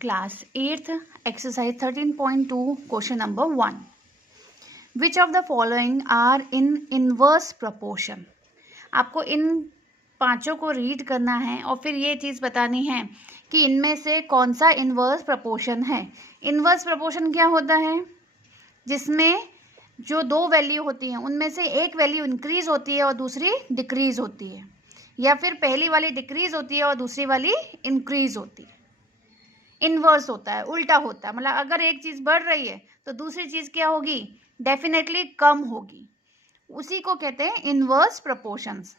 Class 8th, exercise 13.2, question number 1. Which of the following are in inverse proportion? आपको इन पांचों को read करना है और फिर ये चीज़ बतानी है कि इनमें से कौन सा इन्वर्स प्रपोर्शन है। इन्वर्स प्रपोर्शन क्या होता है? जिसमें जो दो वैल्यू होती हैं उनमें से एक वैल्यू इंक्रीज होती है और दूसरी डिक्रीज होती है, या फिर पहली वाली डिक्रीज होती है और दूसरी वाली इंक्रीज होती है। इन्वर्स होता है, उल्टा होता है, मतलब अगर एक चीज़ बढ़ रही है तो दूसरी चीज़ क्या होगी? डेफिनेटली कम होगी। उसी को कहते हैं इन्वर्स प्रपोर्शंस।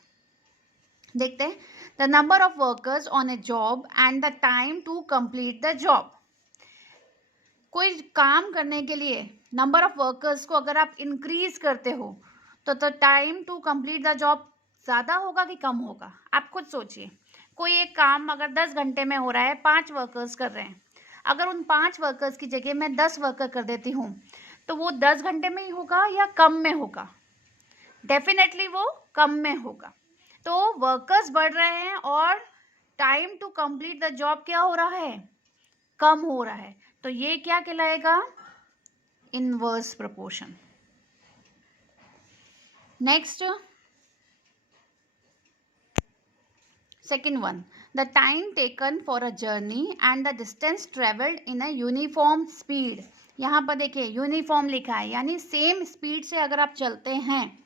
देखते हैं, the number of workers on a job and the time to complete the job. कोई काम करने के लिए नंबर ऑफ वर्कर्स को अगर आप इंक्रीज करते हो तो time to complete the job ज़्यादा होगा कि कम होगा? आप खुद सोचिए। कोई एक काम अगर 10 घंटे में हो रहा है, 5 वर्कर्स कर रहे हैं, अगर उन 5 वर्कर्स की जगह मैं 10 वर्कर कर देती हूँ तो वो 10 घंटे में ही होगा या कम में होगा? डेफिनेटली वो कम में होगा। तो वर्कर्स बढ़ रहे हैं और time to complete the job क्या हो रहा है? कम हो रहा है। तो ये क्या कहलाएगा? Inverse proportion. Next, second one, the time taken for a journey and the distance travelled in a uniform speed. यहाँ पर देखिए यूनिफॉर्म लिखा है, यानी सेम स्पीड से अगर आप चलते हैं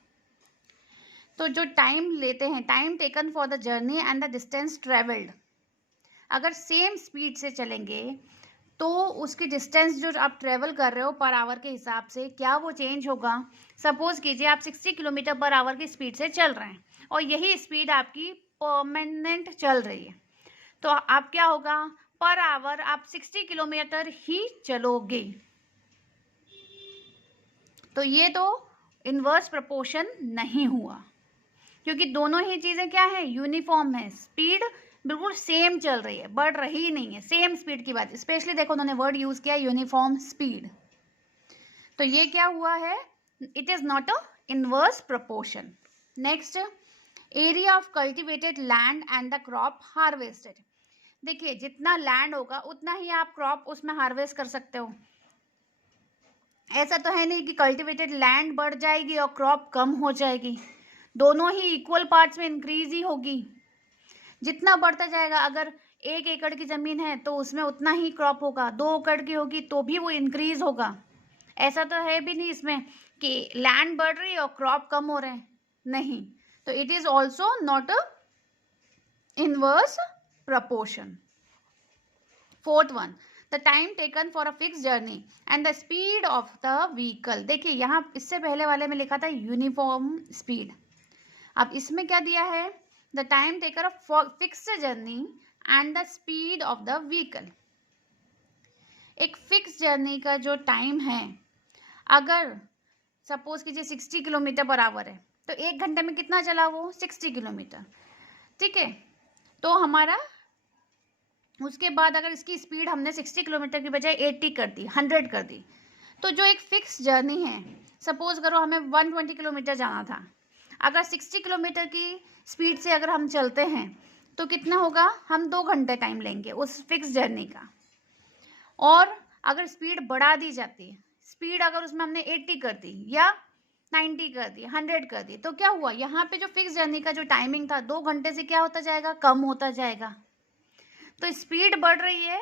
तो जो टाइम लेते हैं, time taken for the journey and the distance travelled, अगर सेम स्पीड से चलेंगे तो उसकी डिस्टेंस जो आप ट्रेवल कर रहे हो पर आवर के हिसाब से, क्या वो चेंज होगा? सपोज कीजिए आप 60 किलोमीटर पर आवर की स्पीड से चल रहे हैं और यही स्पीड आपकी परमानेंट चल रही है, तो आप क्या होगा? पर आवर आप 60 किलोमीटर ही चलोगे। तो ये तो इन्वर्स प्रपोर्शन नहीं हुआ, क्योंकि दोनों ही चीज़ें क्या है? यूनिफॉर्म है, स्पीड बिल्कुल सेम चल रही है, बढ़ रही नहीं है, सेम स्पीड की बात। स्पेशली देखो उन्होंने वर्ड यूज किया यूनिफॉर्म स्पीड, तो ये क्या हुआ है? It is not a inverse proportion. Next, area of cultivated land and the crop harvested. देखिए जितना लैंड होगा उतना ही आप क्रॉप उसमें हार्वेस्ट कर सकते हो। ऐसा तो है नहीं कि कल्टिवेटेड लैंड बढ़ जाएगी और क्रॉप कम हो जाएगी, दोनों ही इक्वल पार्ट्स में इंक्रीज ही होगी। जितना बढ़ता जाएगा, अगर 1 एकड़ की ज़मीन है तो उसमें उतना ही क्रॉप होगा, 2 एकड़ की होगी तो भी वो इंक्रीज होगा। ऐसा तो है भी नहीं इसमें कि लैंड बढ़ रही है और क्रॉप कम हो रहे हैं, नहीं। तो it is also not a inverse proportion. Fourth one, the time taken for a fix journey and the speed of the vehicle. देखिए यहाँ इससे पहले वाले में लिखा था यूनिफॉर्म स्पीड, अब इसमें क्या दिया है? The time taker of fixed journey and the speed of the vehicle. एक फिक्स जर्नी का जो टाइम है, अगर सपोज कीजिए 60 किलोमीटर पर आवर है तो 1 घंटे में कितना चला वो? 60 किलोमीटर, ठीक है। तो हमारा उसके बाद अगर इसकी स्पीड हमने 60 किलोमीटर की बजाय 80 कर दी, 100 कर दी, तो जो एक फिक्स जर्नी है, सपोज करो हमें 120 किलोमीटर जाना था, अगर 60 किलोमीटर की स्पीड से अगर हम चलते हैं तो कितना होगा? हम 2 घंटे टाइम लेंगे उस फिक्स जर्नी का। और अगर स्पीड बढ़ा दी जाती है, स्पीड अगर उसमें हमने 80 कर दी या 90 कर दी, 100 कर दी, तो क्या हुआ? यहाँ पे जो फिक्स जर्नी का जो टाइमिंग था 2 घंटे से क्या होता जाएगा? कम होता जाएगा। तो स्पीड बढ़ रही है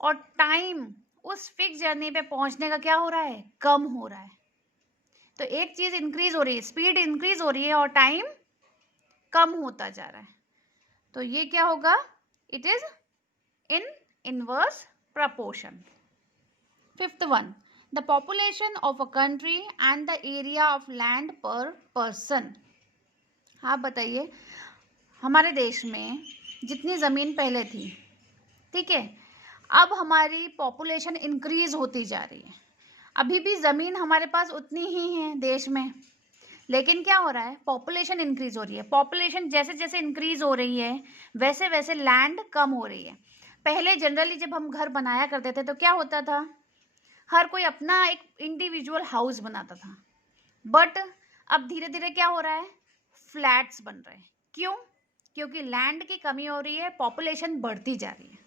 और टाइम उस फिक्स जर्नी पे पहुंचने का क्या हो रहा है? कम हो रहा है। तो एक चीज इंक्रीज हो रही है, स्पीड इंक्रीज हो रही है और टाइम कम होता जा रहा है, तो ये क्या होगा? It is in inverse proportion. Fifth one, the population of a country and the area of land पर पर्सन। आप बताइए, हमारे देश में जितनी ज़मीन पहले थी, ठीक है, अब हमारी पॉपुलेशन इंक्रीज होती जा रही है। अभी भी ज़मीन हमारे पास उतनी ही है देश में, लेकिन क्या हो रहा है? पॉपुलेशन इंक्रीज हो रही है। पॉपुलेशन जैसे जैसे इंक्रीज हो रही है वैसे वैसे लैंड कम हो रही है। पहले जनरली जब हम घर बनाया करते थे तो क्या होता था? हर कोई अपना एक इंडिविजुअल हाउस बनाता था, बट अब धीरे धीरे क्या हो रहा है? फ्लैट्स बन रहे हैं। क्यों? क्योंकि लैंड की कमी हो रही है, पॉपुलेशन बढ़ती जा रही है।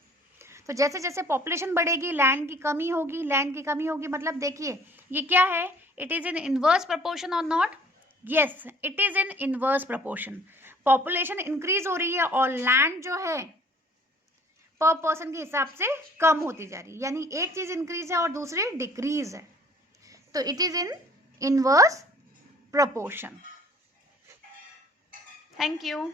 तो जैसे जैसे पॉपुलेशन बढ़ेगी लैंड की कमी होगी, लैंड की कमी होगी, मतलब देखिए ये क्या है, it is in inverse proportion और not, yes it is in inverse proportion. Population increase हो रही है और लैंड जो है पर पर्सन के हिसाब से कम होती जा रही है, यानी एक चीज इंक्रीज है और दूसरी डिक्रीज है, तो it is in inverse proportion. Thank you.